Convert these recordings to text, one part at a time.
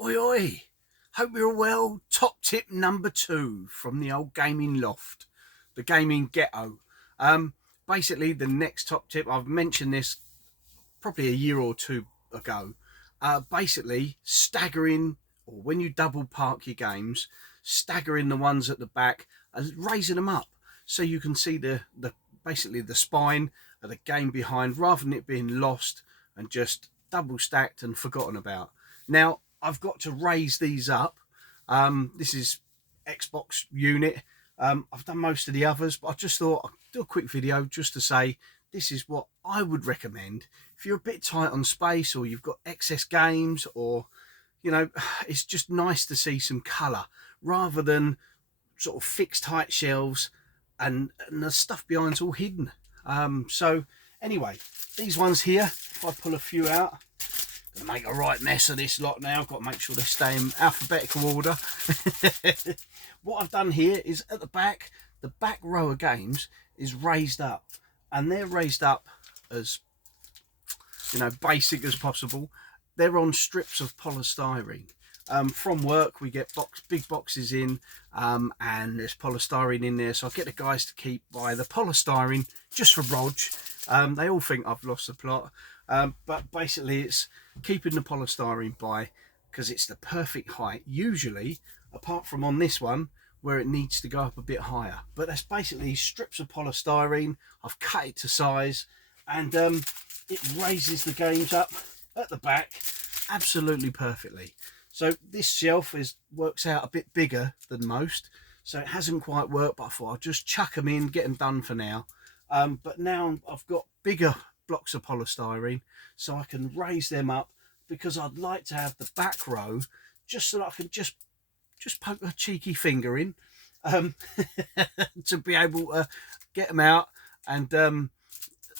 Oi, oi. Hope you're all well. Top tip number 2 from the old gaming loft, the gaming ghetto. Um, Basically, the next top tip, I've mentioned this probably a year or two ago. Basically, staggering, or when you double park your games, staggering the ones at the back and raising them up so you can see the basically the spine of the game behind, rather than it being lost and just double stacked and forgotten about. Now, I've got to raise these up. This is Xbox unit. I've done most of the others, but I just thought I'd do a quick video just to say this is what I would recommend if you're a bit tight on space, or you've got excess games, or it's just nice to see some colour rather than sort of fixed height shelves and the stuff behind's all hidden. So anyway, these ones here, if I pull a few out, I'm gonna make a right mess of this lot now. I've got to make sure they stay in alphabetical order. What I've done here is at the back row of games is raised up, and they're raised up as basic as possible. They're on strips of polystyrene. From work we get big boxes in, and there's polystyrene in there, so I get the guys to keep by the polystyrene just for Rog. They all think I've lost the plot, but basically it's keeping the polystyrene by, because it's the perfect height usually, apart from on this one where it needs to go up a bit higher. But that's basically strips of polystyrene. I've cut it to size, and it raises the games up at the back absolutely perfectly. So this shelf works out a bit bigger than most, so it hasn't quite worked, but I thought I'll just chuck them in, get them done for now. But now I've got bigger blocks of polystyrene, so I can raise them up, because I'd like to have the back row just so that I can just poke a cheeky finger in, to be able to get them out and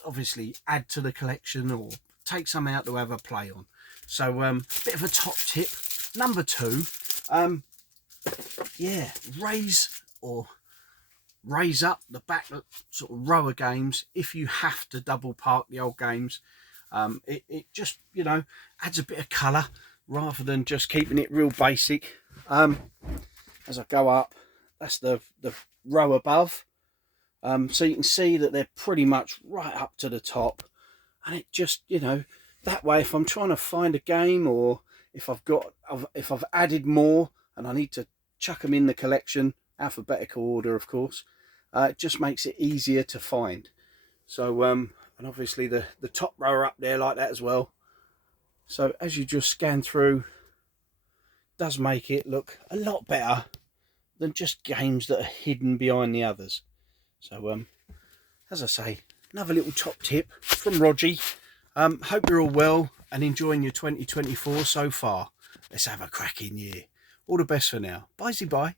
obviously add to the collection or take some out to have a play on. So bit of a top tip number 2, yeah, raise up the back sort of row of games if you have to double park the old games. It just adds a bit of colour rather than just keeping it real basic. As I go up, that's the row above, so you can see that they're pretty much right up to the top, and it just that way, if I'm trying to find a game, or if I've added more and I need to chuck them in the collection, alphabetical order of course, it just makes it easier to find. So and obviously the top row are up there like that as well, so as you just scan through, does make it look a lot better than just games that are hidden behind the others. So as I say, another little top tip from Rogie. Hope you're all well and enjoying your 2024 so far. Let's have a cracking year. All the best for now. Bye-bye.